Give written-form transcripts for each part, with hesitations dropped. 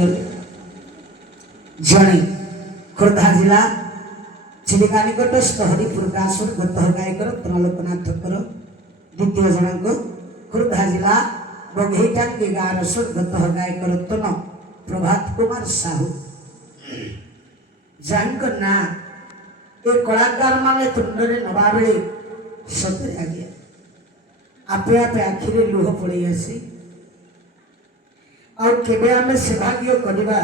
ଚାଲିଗଲେ। ଜଣେ ଖୋର୍ଦ୍ଧା ଜିଲ୍ଲା ଚିଲିକା ନିକଟସ୍ଥ ହରିପୁର ଗାଁର ଗତ ଗାୟକ ରତ୍ନଲୋକନାଥଙ୍କର, ଦ୍ୱିତୀୟ ଜଣକ ଖୋର୍ଦ୍ଧା ଜିଲ୍ଲା ବଘେଇଟାଙ୍ଗି ଗାଁର ସ୍ୱର୍ଗତ ଗାୟକ ରତ୍ନ ପ୍ରଭାତ କୁମାର ସାହୁ, ଯାହାଙ୍କ ନାଁ ଏ କଳାକାର ମାନେ ତୁଣ୍ଡରେ ନବା ବେଳେ ସତରେ ଆଜ୍ଞା ଆପେ ଆପେ ଆଖିରେ ଲୁହ ପଳେଇ ଆସେ। ଆଉ କେବେ ଆମେ ସୌଭାଗ୍ୟ କରିବା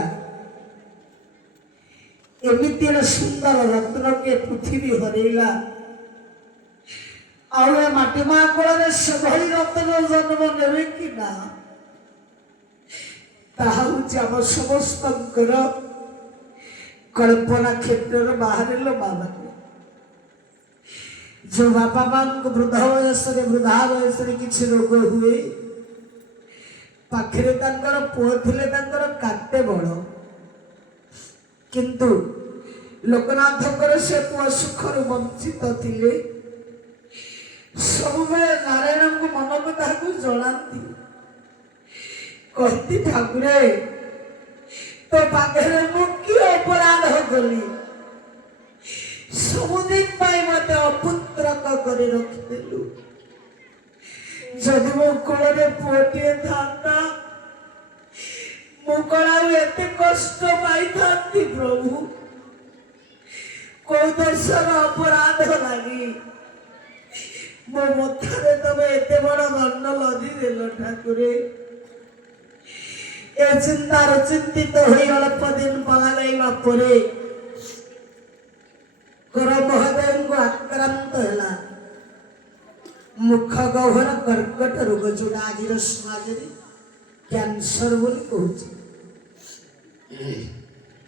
ଏମିତି ସୁନ୍ଦର ରତ୍ନକେ ପୃଥିବୀ ହରେଇଲା, ଆଉ ଏ ମାଟି ମା କୋଳରେ ସେଭଳି ରତ୍ନ ଜନ୍ମ ନେବେ କି ନା, ତାହା ହଉଛି ଆମ ସମସ୍ତଙ୍କର କଳ୍ପନା କ୍ଷେତ୍ରର ବାହାରେ ଲୋ ବାବା। जो बापा माँ वृद्ध वृद्धा बयस किसी रोग हुए पाखे पुओ थे काटे बड़ किंतु लोकनाथकर से पुओ सुखर वंचित थे सब नारायण को मन को जनाती कहती ठाकुरे तो पाखे मुख्य अपराध गली सबुदिन मत अपुत्रक कर रखिदेलु जदि मो कोल पुओटे था मु कला एत कष्ट पाई था प्रभु को दर्शन अपराध लगी मो मथारे तब एत बड़ दंड लदी देल ठाकुरे ए चिंतार चिंतित हो अल्प दिन पलाइवा परे कर महोदय को आक्रांत है मुख गह्वर कर्कट रोग जोड़ा आज समाज में कैंसर बोली कहूँ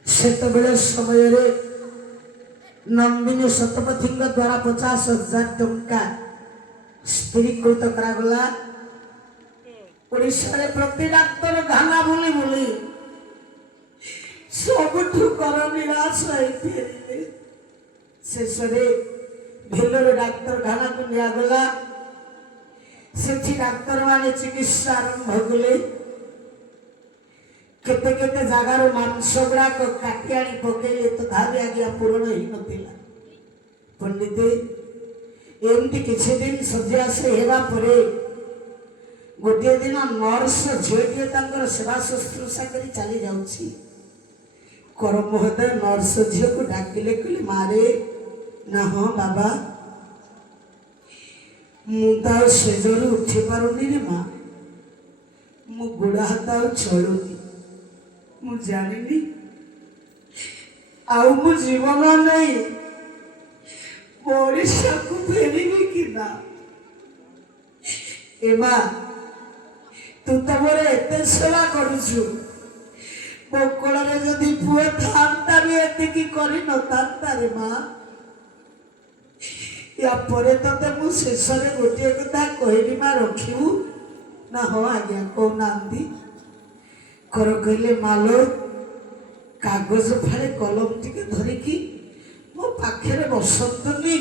से समय नंदिनी शतपथी द्वारा 50,000 टंका स्थिरीकृत करागला। ओडिशा रे प्रति डाक्तर घाना बोली बोली सबुठू कर निराश है शेष भेलोर डाक्तर खाना को निगला से डाक्तर माने चिकित्सा आरंभ कले केते केते जगार मांस गुड़ाक काटी आनी पकड़े तथापि आज्ञा पूरण ही नथिला। पंडित एमती किसी दिन शଯ୍ୟା से हेबा परे गोटे दिन नर्स झीटे सेवा शुश्रूषा करी चली जाउछि कर महोदय नर्स झी को डाकिले कहले मारे ना हाँ बाबा मुझे सेजर उठी पारुनी रे माँ मो गोड़ हाथ चलुनी मु जानी आउ मो जीवन नहीं ओडिशा को फेरबी कि ना ए माँ तू तो मोर एत सेवा करुचु मो कोଳରେ जदि पुओ थांता भी एतिकी करि नथांता रे माँ या परे तते मु शेष में गोटे कथा कहली माँ रखिबू ना हाँ आज्ञा कहना कर कहले मालो कागज फाड़े कलम टिके धरिकी मो पाखे बसतुनी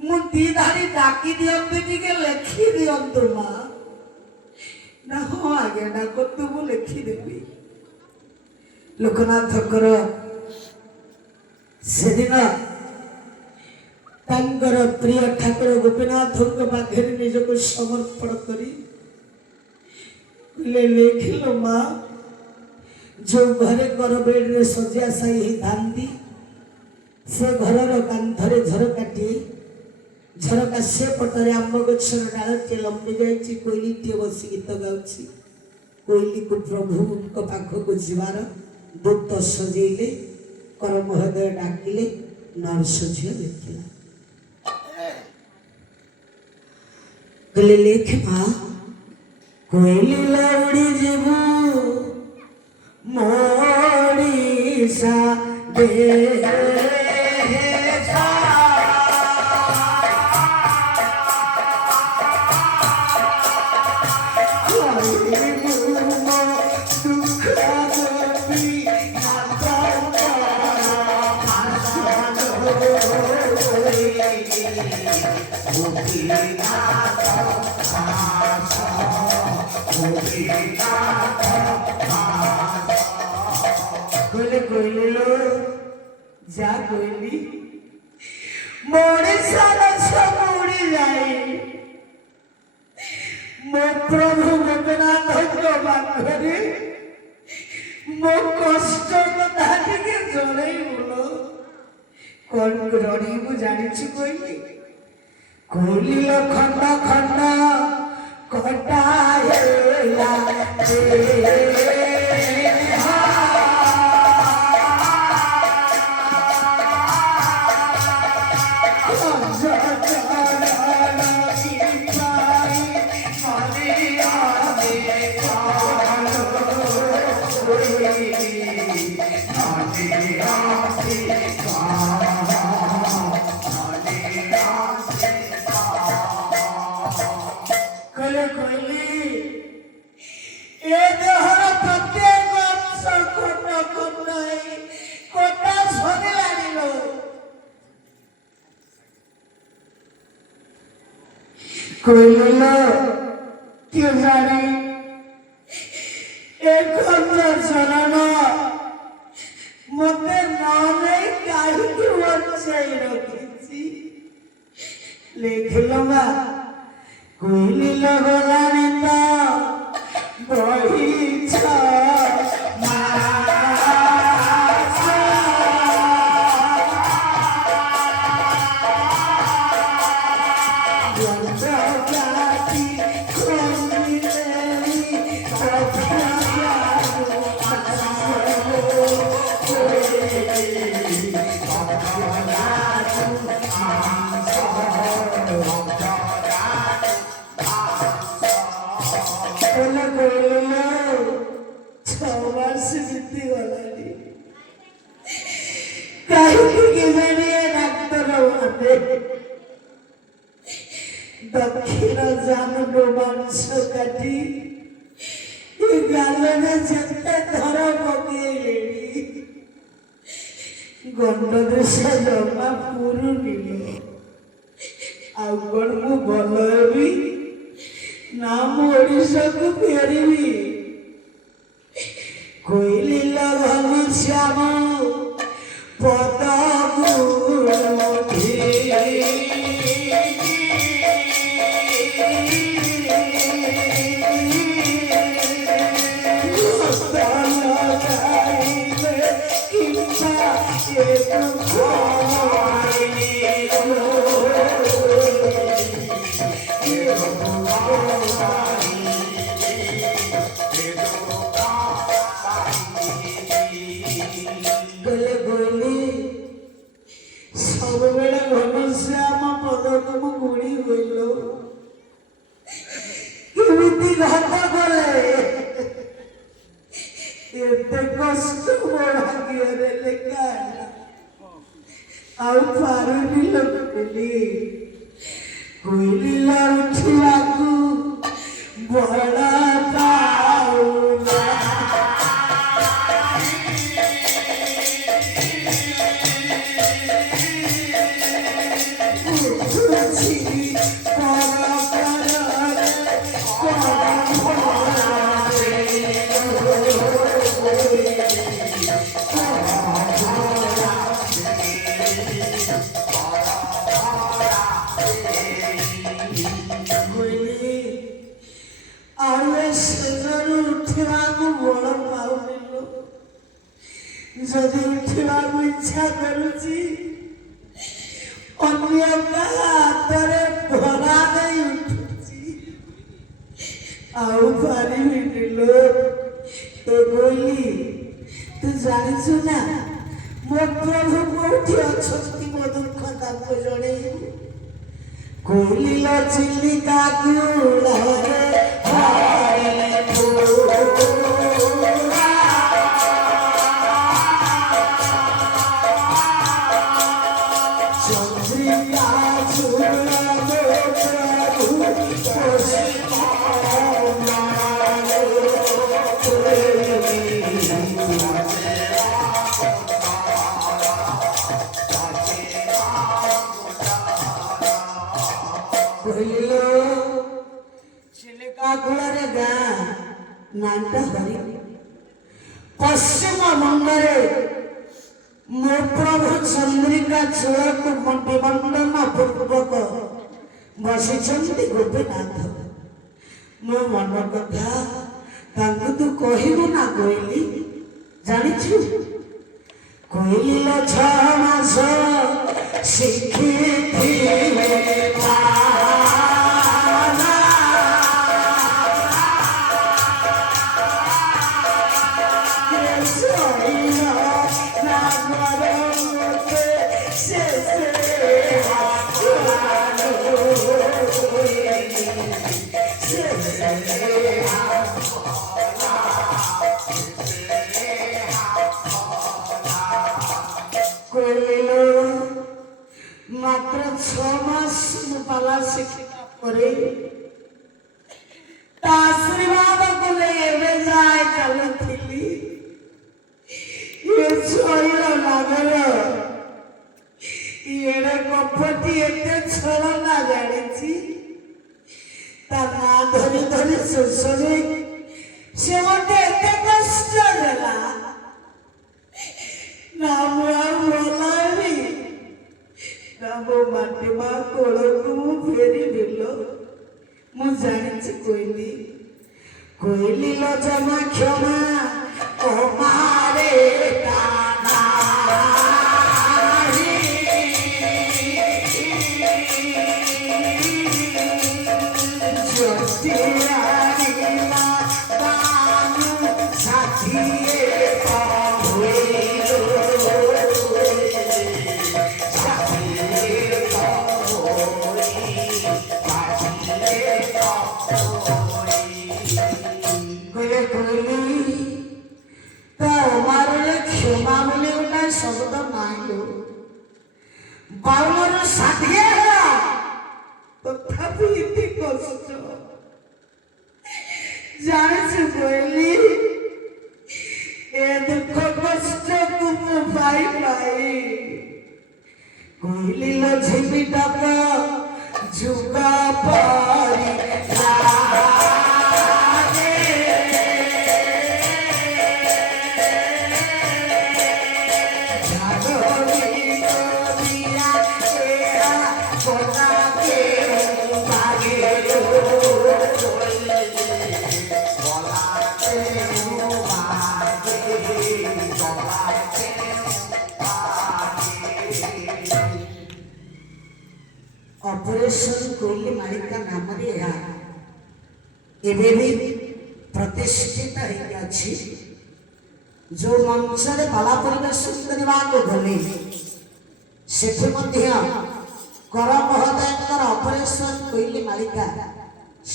मु दी धाड़ी डाकी दियंती टिके लिखि दियंतु माँ ना हाँ आज्ञा डाकतु मु लिखिदेवी। लोकनाथकर से दिन तांकर प्रिय ठाकुर गोपीनाथ पाखे निजक समर्पण करी लिखिल माँ जो घरे कर बेड्रे शଯ୍ୟା साई धांदी से घर कांधरे झरकाटी झरका से पटरे आंब गछर डालटे लंबी जाइए कोईलीटे बस गीत गाउछि कोईली को प्रभु पाखक जीवार दूत सजेले कर महोदय डाकिले नर्स झी लिखला गले लेख माँ कोईली लौड़ी जीवू मोड़ीसा दे Gopi Nath, କହିଲେ ଯା କହିଲି ମଣିଷର ସବୁ ଉଡ଼ିଯାଏ ମୋ ପ୍ରଭୁ ଗୋପୀନାଥଙ୍କ ପାଖରେ ମୋ କଷ୍ଟ କଥା ଟିକେ ଜଣେଇବୁଲ କଣ ରଣିବୁ ଜାଣିଛୁ କହିଲି କହିଲ ଖଣ୍ଡ ଖଣ୍ଡ କଟା ହେଲା କହିଲ କିଏ ଜାଣେ ଚରଣ ମତେ ନ ନେଇ କାହିଁକି ବଞ୍ଚାଇ ରଖିଛି ଲେଖିଲ ମା କହିଲ ଗଲାଣି ତ ବହିଛ दक्षिण जानू मांस काटी गालने जेते धर पकईले गंड देश जमा पुरु निलो आउ कौन मु भल हेबी ना मु ओडिशा को फेरबी कोइली लगन श्याम पद जदि उठा इच्छा करुची अन्य हाथरे भरा नहीं उठुची आउ पारिबिनी लो ए गोली तू जानिछु ना मो प्रभु कोठी अछंती मो दुख ताको जणे कोली लो चिलिका गुलारे हारे नाटा हरि पश्चिम बंगरे ମୋ ପ୍ରଭୁ ଚନ୍ଦ୍ରିକା ଚୂଳକୁ ବିବନ୍ଦନ ପୂର୍ବକ ବସିଛନ୍ତି ଗୋପୀନାଥ। ମୋ ମନ କଥା ତାଙ୍କୁ ତୁ କହିବୁ ନା କହିଲି? ଜାଣିଛୁ କହିଲ 6 ମାସ ଶିଖିଥିଲେ মাত্র 6 মাস ମୁଁ ପାଲା ଶିଖିଲା ପରେ ତା ଆଶୀର୍ବାଦ କଲେ ଏବେ ଯାଏ ଚାଲୁଥିଲି। ଏ ଶୈଳ ନାଗର ଏଡ଼େ କପଟି ଏତେ ଛଳନା ଜାଣିଛି। ତା ନାଁ ଧରି ଧରି ଶେଷରେ ସେ ମତେ ଏତେ କଷ୍ଟ ଦେଲା ନା ମୁଁ ଆଉ ଭଲ ହେବି ନା ମୋ ମାଟି ମା କୋଳକୁ ମୁଁ ଫେରିବିଲ। ମୁଁ ଜାଣିଛି କହିଲି କହିଲି ଲ ଜମା କ୍ଷମା କମାରେ क्षमा बोले गोटा शब्द नाइलो 52 60 है तथापि इति कष्ट जाने बोली ए दुख कष्ट को मु पाई कहली लो झिमिटा जुगा पारी ऑपरेशन कोइली मालिका नाम रे एबे भी प्रतिष्ठित है। जो मंच रे बाला परिवेशन करवा को गले सेठे मध्य कर महोदय ऑपरेशन कोइली मालिका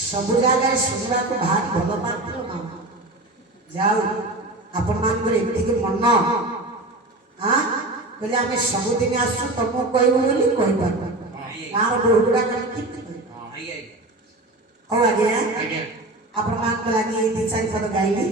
सब जगह सुनवा को भाग भल पात्र मामा जाऊ आपण मान एमती के मन हाँ कहले आम सबुदिन आसु तुमको कहबू बोली कहि पार गाँव बहुगुड़ा हाँ आज्ञा आपण मान लगे 2-4 पद गाइली।